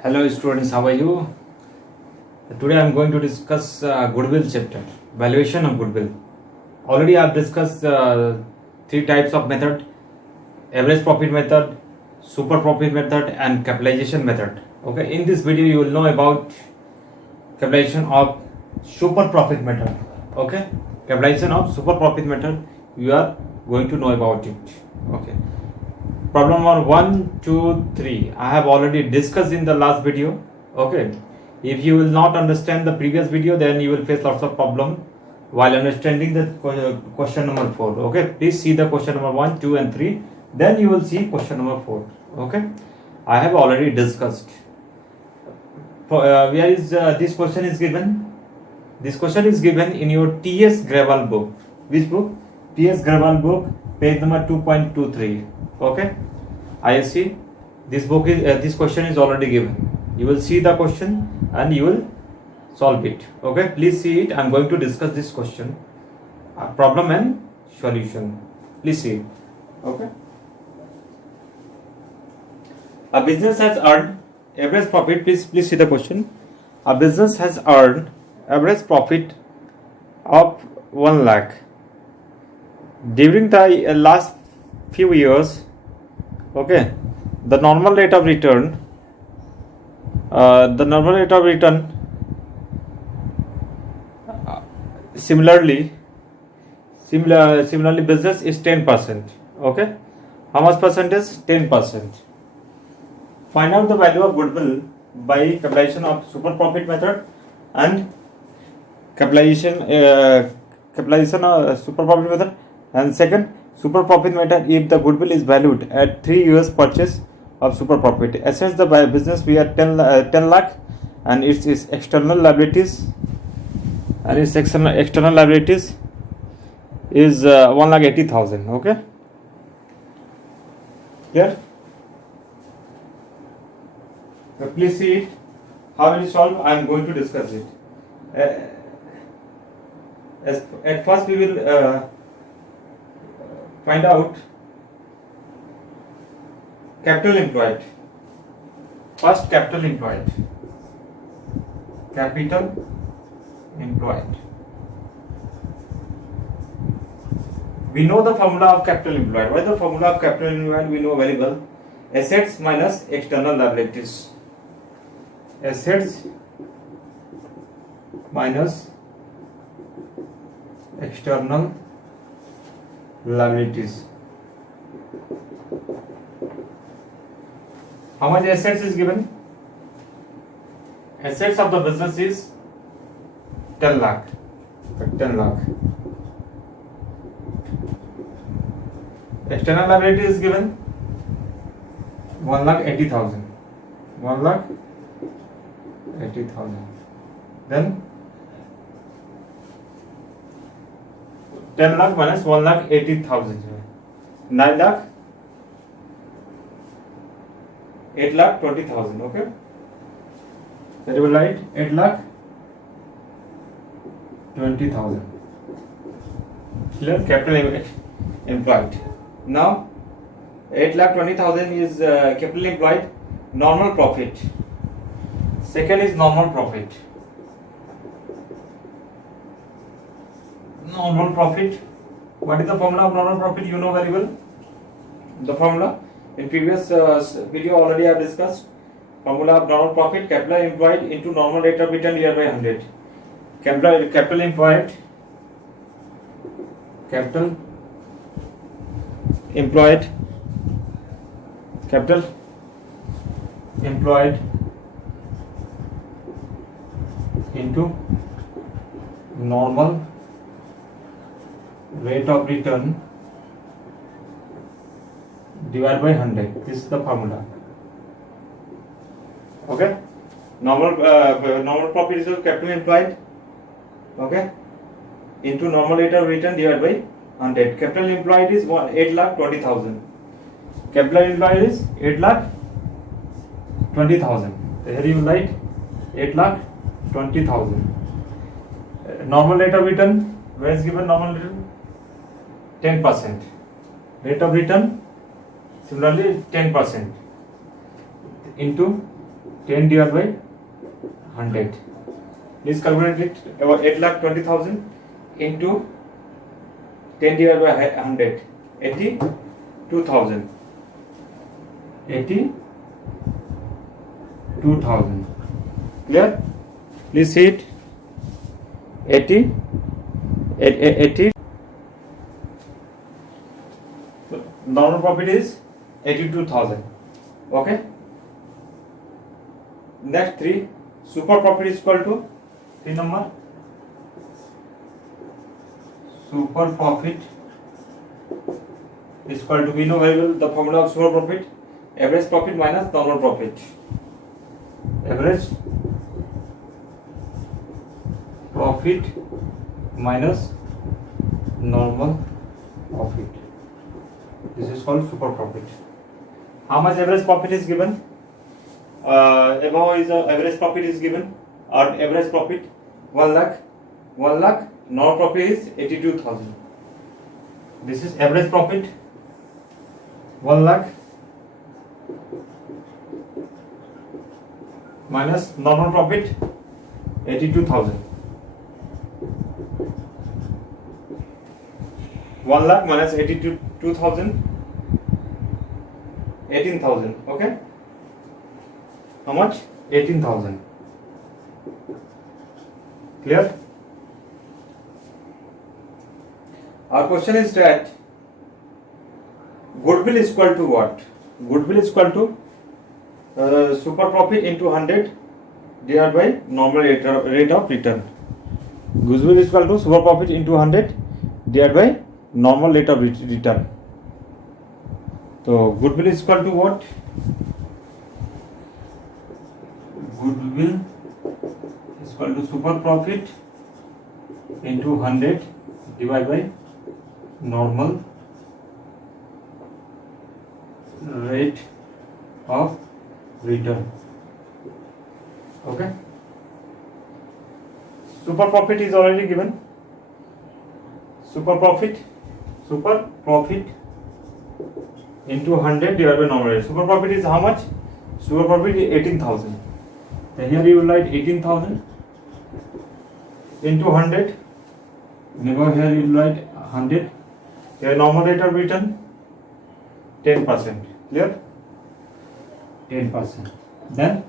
Hello students, how are you? Today I am going to discuss goodwill chapter, valuation of goodwill. Already I have discussed three types of method: average profit method, super profit method, and capitalization method. Okay, in this video you will know about capitalization of super profit method. Okay, capitalization of super profit method, you are going to know about it. Okay. Problem number 1, 2, 3 I have already discussed in the last video. Okay, if you will not understand the previous video, then you will face lots of problem while understanding the question number 4. Okay, please see the question number 1, 2 and 3, then you will see question number 4. Okay, I have already discussed. Where is this question is given? This question is given in your TS Gravel book. Which book? TS Gravel book, page number 2.23. Okay, ISC. This book is this question is already given. You will see the question and you will solve it. Okay, please see it. I am going to discuss this question, problem and solution. Please see it. Okay. A business has earned average profit. Please see the question. A business has earned average profit of 1 lakh during the last few years. Okay, the normal rate of return similarly business is 10%. Okay, how much percentage? 10%. Find out the value of goodwill by capitalization of super profit method and capitalization super profit method, and second, super profit method if the goodwill is valued at 3 years purchase of super profit. Assets the business we are 10 lakh and its external liabilities is 1,80,000. Okay, here please see it. How will you solve? I am going to discuss it. At first we will find out capital employed. First, capital employed. We know the formula of capital employed. What is the formula of capital employed? We know very well. Assets minus external liabilities. Assets minus external liabilities. How much assets is given? Assets of the business is 10 lakh. 10 lakh. External liability is given 1,80,000. 1,80,000. Then 10 lakh minus 1,80,000. 9 lakh. 8,20,000. Okay. That will write 8,20,000. Clear? Capital employed. Now 8,20,000 is capital employed. Normal profit. Second is normal profit. Normal profit. What is the formula of normal profit? You know very well. The formula in previous video already I have discussed. Formula of normal profit: capital employed into normal rate of return divided by 100. Capital employed into normal rate of return divided by 100. This is the formula. Okay, normal profit is capital employed. Okay, into normal rate of return divided by 100. Capital employed is 8,20,000. Capital employed is 8,20,000. Here you write 8,20,000. Normal rate of return, where is given normal return? 10%. Rate of return, similarly 10% into 10 divided by 100. Please calculate it. About 8,20,000 into 10 divided by 100. 82,000. 82,000. Clear? Please see it. 80. Normal profit is 82,000. Okay. Next 3. Super profit is equal to 3 number. Super profit is equal to, we know very well the formula of super profit: average profit minus normal profit. Average profit minus normal profit. This is called super profit. How much average profit is given? Above is average profit is given. Or average profit 1 lakh. 1 lakh. Normal profit is 82,000. This is average profit 1 lakh minus normal profit 82,000. 1 lakh minus 82,000, 18,000. Okay. How much? 18,000. Clear? Our question is that goodwill is equal to what? Goodwill is equal to super profit into 100 divided by normal rate of return. Goodwill is equal to super profit into 100 divided by normal rate of return. So goodwill is equal to what? Goodwill is equal to super profit into 100 divided by normal rate of return. Okay. Super profit is already given. Super profit into 100 divided by normal rate. Super profit is how much? Super profit is 18,000. So here you will write 18,000 into 100. Here you will write 100. Here normal rate of return 10%. Clear? 10%. Then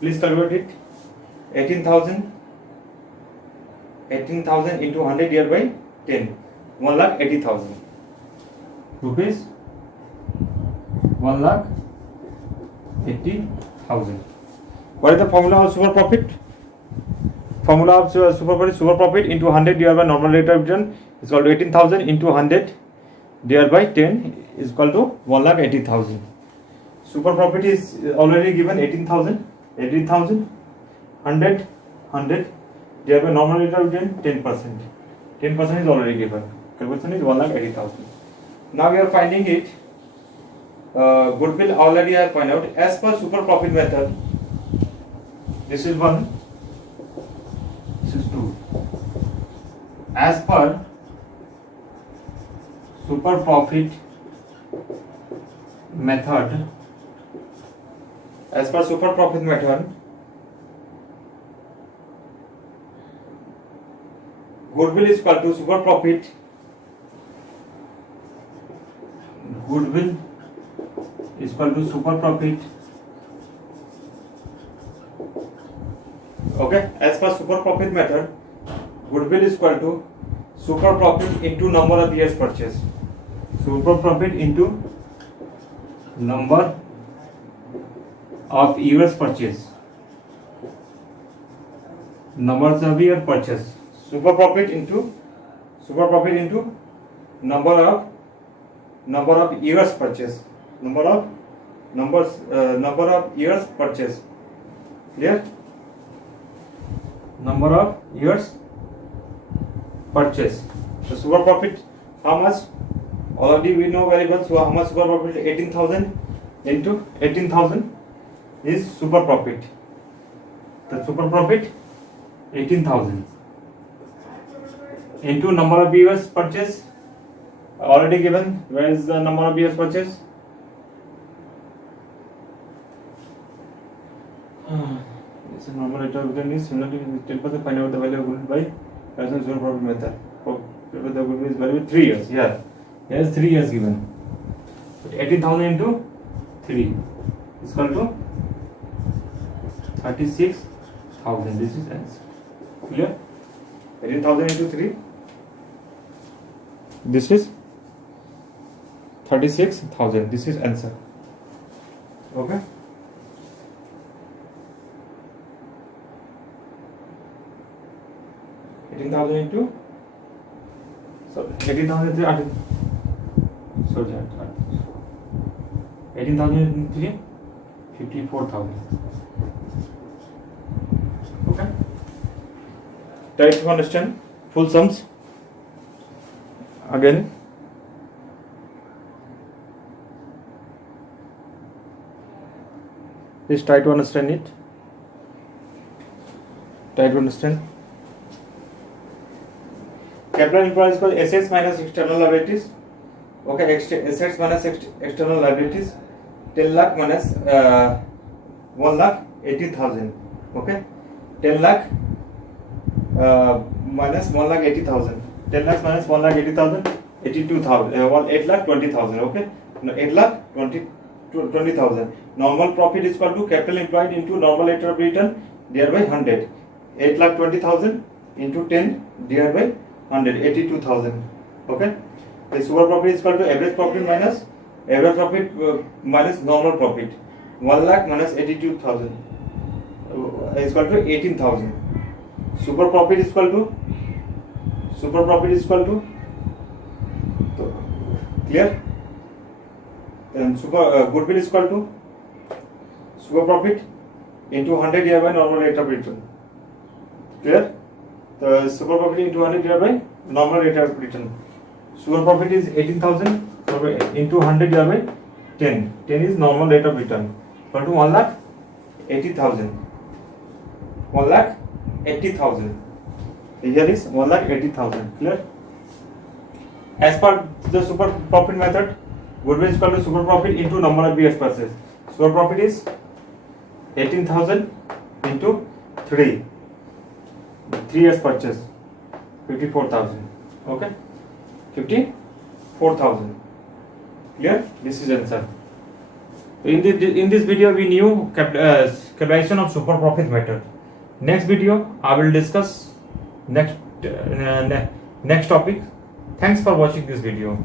please calculate it. 18,000 into 100 divided by 10. 1,80,000 rupees. 1,80,000. What is the formula of super profit? Formula of super profit into 100 divided by normal rate of return is equal to 18,000 into 100 divided by 10 is equal to 1,80,000. Super profit is already given 18,000. 100 divided by normal rate of return 10%. 10% is already given. Calculation is 1,80,000. Now we are finding it. Goodwill already I have found out. As per super profit method, this is 1. This is 2. As per super profit method, goodwill is equal to super profit. Goodwill is equal to super profit. Okay, as per super profit method, goodwill is equal to super profit into number of years purchase. Super profit into number of years purchase. Numbers of year purchase. Super profit into number of years purchase. Number of years purchase. Clear? Number of years purchase. So super profit how much? Already we know very well. So how much super profit? 18,000 into 18,000 is super profit. The super profit 18,000 into number of years purchase already given. Where is the number of years purchase? It's a normal rate of return is similar to 10%. Find out the value of goodwill by using zero profit method. The goodwill is value 3 years. Yeah, here's 3 years given. 18,000 into 3 is equal to 36,000. This is answer. Clear? 18,000 into 3. This is 36,000. This is answer. Okay. 18,000 into 18,000 into 18,000 into 3, 54,000. Okay. Try to understand full sums again. Please try to understand it. Try to understand. Capital employed is called assets minus external liabilities. Okay, assets minus external liabilities. 10 lakh minus 1,80,000. Okay, 10 lakh minus 1,80,000. 10 lakhs minus 1,80,000. 82,000. 8,20,000. Okay, no, 8,20,000. Normal profit is equal to capital employed into normal rate of return divided by 100. 8,20,000 into 10 divided by 100, 82,000. Okay, the super profit is equal to average profit minus minus normal profit. 1 lakh minus 82,000 is equal to 18,000. Super profit is equal to clear. Then goodwill is equal to super profit into 100 divided by normal rate of return. Clear? The super profit into 100 divided by normal rate of return. Super profit is 18,000 into 100 divided by 10. 10 is normal rate of return. Equal to 1,80,000. 1,80,000. Here is 1,80,000. Clear? As per the super profit method, goodwill is equal to super profit into number of years purchase. Super profit is 18,000 into 3 years purchase, 54,000. Okay, 54,000. Clear? This is answer. In this video we knew calculation of super profit method. Next video I will discuss next topic. Thanks for watching this video.